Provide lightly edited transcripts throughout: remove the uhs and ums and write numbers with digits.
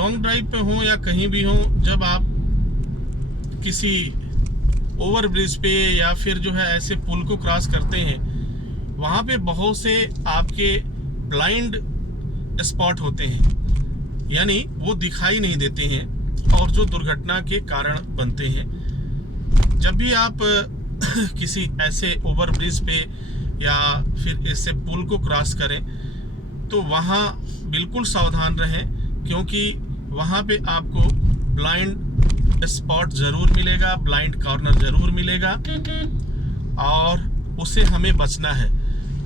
Long drive पे हो या कहीं भी हो, जब आप किसी ओवर ब्रिज पे या फिर जो है ऐसे पुल को क्रॉस करते हैं, वहाँ पे बहुत से आपके ब्लाइंड स्पॉट होते हैं, यानी वो दिखाई नहीं देते हैं और जो दुर्घटना के कारण बनते हैं। जब भी आप किसी ऐसे ओवर ब्रिज पे या फिर ऐसे पुल को क्रॉस करें तो वहाँ बिल्कुल सावधान रहें, क्योंकि वहाँ पे आपको ब्लाइंड स्पॉट ज़रूर मिलेगा, ब्लाइंड कॉर्नर ज़रूर मिलेगा और उससे हमें बचना है।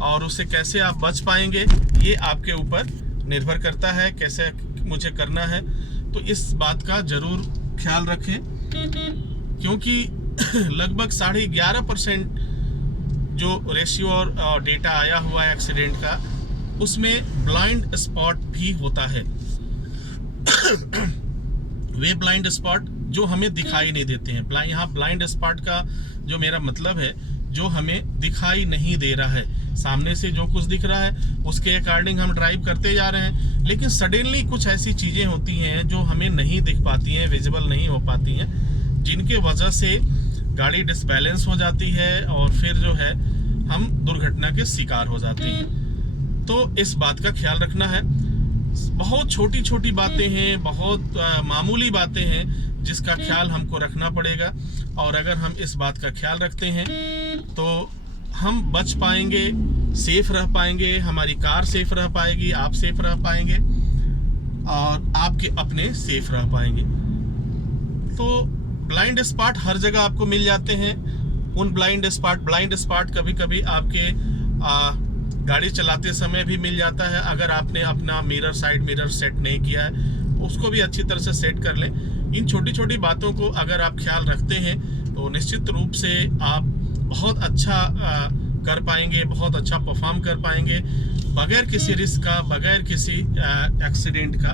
और उससे कैसे आप बच पाएंगे ये आपके ऊपर निर्भर करता है, कैसे मुझे करना है। तो इस बात का ज़रूर ख्याल रखें, क्योंकि लगभग 11.5% जो रेशियो और डेटा आया हुआ है एक्सीडेंट का, उसमें ब्लाइंड स्पॉट भी होता है। वे ब्लाइंड स्पॉट जो हमें दिखाई नहीं देते हैं। यहाँ ब्लाइंड स्पॉट का जो मेरा मतलब है, जो हमें दिखाई नहीं दे रहा है, सामने से जो कुछ दिख रहा है उसके अकॉर्डिंग हम ड्राइव करते जा रहे हैं, लेकिन सडनली कुछ ऐसी चीज़ें होती हैं जो हमें नहीं दिख पाती हैं, विजिबल नहीं हो पाती हैं, जिनके वजह से गाड़ी डिसबैलेंस हो जाती है और फिर जो है हम दुर्घटना के शिकार हो जाते हैं। तो इस बात का ख्याल रखना है। बहुत छोटी छोटी बातें हैं, बहुत मामूली बातें हैं जिसका ख्याल हमको रखना पड़ेगा, और अगर हम इस बात का ख्याल रखते हैं तो हम बच पाएंगे, सेफ रह पाएंगे, हमारी कार सेफ रह पाएगी, आप सेफ रह पाएंगे और आपके अपने सेफ रह पाएंगे। तो ब्लाइंड स्पॉट हर जगह आपको मिल जाते हैं। उन ब्लाइंड स्पॉट कभी कभी आपके गाड़ी चलाते समय भी मिल जाता है। अगर आपने अपना साइड मिरर सेट नहीं किया है, उसको भी अच्छी तरह से सेट कर लें। इन छोटी छोटी बातों को अगर आप ख्याल रखते हैं तो निश्चित रूप से आप बहुत अच्छा कर पाएंगे, बहुत अच्छा परफॉर्म कर पाएंगे, बगैर किसी रिस्क का, बगैर किसी एक्सीडेंट का।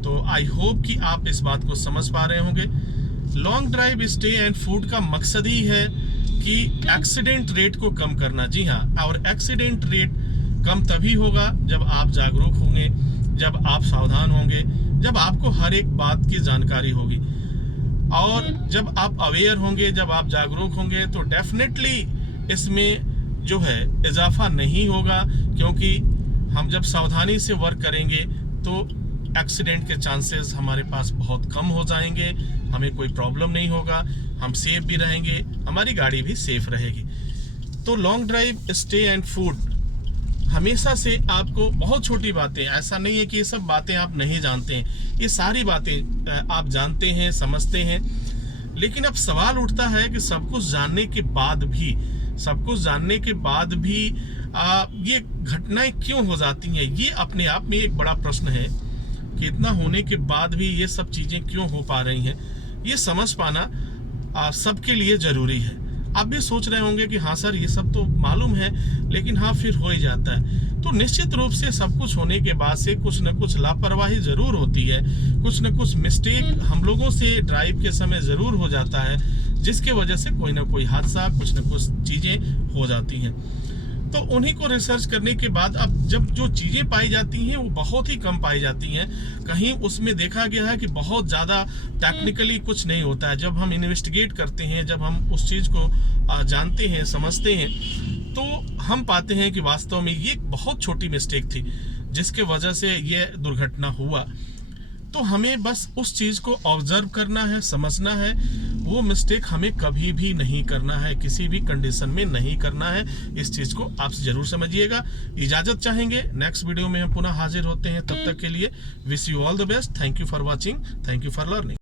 तो आई होप कि आप इस बात को समझ पा रहे होंगे। Long drive stay and food का मकसद ही है कि एक्सीडेंट रेट को कम करना। जी हाँ, और एक्सीडेंट रेट कम तभी होगा जब आप जागरूक होंगे, जब आप सावधान होंगे, जब आपको हर एक बात की जानकारी होगी, और जब आप अवेयर होंगे, जब आप जागरूक होंगे, तो डेफिनेटली इसमें जो है इजाफा नहीं होगा, क्योंकि हम जब सावधानी से वर्क करेंगे तो एक्सीडेंट के चांसेस हमारे पास बहुत कम हो जाएंगे, हमें कोई प्रॉब्लम नहीं होगा, हम सेफ भी रहेंगे, हमारी गाड़ी भी सेफ रहेगी। तो long drive stay and food हमेशा से आपको बहुत छोटी बातें, ऐसा नहीं है कि ये सब बातें आप नहीं जानते हैं, ये सारी बातें आप जानते हैं, समझते हैं, लेकिन अब सवाल उठता है कि सब कुछ जानने के बाद भी ये घटनाएं क्यों हो जाती हैं। ये अपने आप में एक बड़ा प्रश्न है कि इतना होने के बाद भी ये सब चीज़ें क्यों हो पा रही हैं। ये समझ पाना सबके लिए ज़रूरी है। आप भी सोच रहे होंगे कि हाँ सर, ये सब तो मालूम है, लेकिन हाँ फिर हो ही जाता है। तो निश्चित रूप से सब कुछ होने के बाद से कुछ न कुछ लापरवाही ज़रूर होती है, कुछ न कुछ मिस्टेक हम लोगों से ड्राइव के समय ज़रूर हो जाता है, जिसके वजह से कोई ना कोई हादसा, कुछ न कुछ चीज़ें हो जाती हैं। तो उन्हीं को रिसर्च करने के बाद अब जब जो चीज़ें पाई जाती हैं वो बहुत ही कम पाई जाती हैं। कहीं उसमें देखा गया है कि बहुत ज़्यादा टेक्निकली कुछ नहीं होता है। जब हम इन्वेस्टिगेट करते हैं, जब हम उस चीज़ को जानते हैं, समझते हैं, तो हम पाते हैं कि वास्तव में ये बहुत छोटी मिस्टेक थी जिसके वजह से ये दुर्घटना हुआ। तो हमें बस उस चीज़ को ऑब्जर्व करना है, समझना है, वो मिस्टेक हमें कभी भी नहीं करना है, किसी भी कंडीशन में नहीं करना है। इस चीज़ को आप जरूर समझिएगा। इजाज़त चाहेंगे, नेक्स्ट वीडियो में हम पुनः हाजिर होते हैं। तब तक के लिए wish you all the best. Thank you for watching, thank you for learning.